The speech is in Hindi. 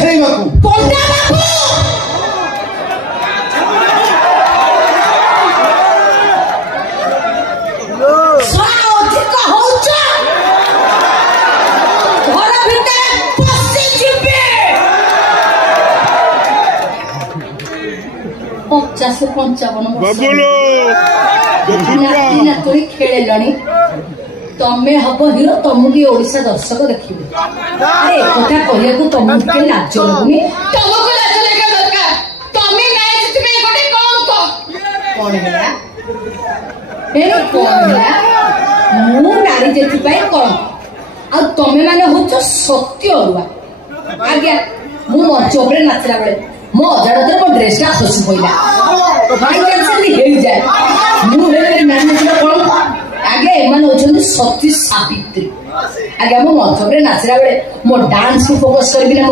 ଦେଖେଇବାକୁ ପଣ୍ଡା ବାବୁ ଅଧିକ ହଉଛ ଘର ଭିତରେ ପଶିଯିବେ 50-55 ନାତୁଣୀ ଖେଳିଲଣି तमे हब हिरो तुमको ओडिशा दर्शक देखिए अरे कथा कहू तुमको टे लाज लगुनि तुमको लाज लगा दरकार तमे नाइ जितबे गोटे कौन है मु नारी जेथि पई कौन आ तमे माने होछ सत्य अरुआ आज्ञा मु मंच ऊपर नाचला बेले मो अजाडतर मो ड्रेसटा खसी पइला बाई चांस हे जाय मु हेले मैनेजर कोन आगे एमान होछन सती सावित्री आगे मो मंच ऊपर नाचला बेले मो डांस को फोकस करबी ना मो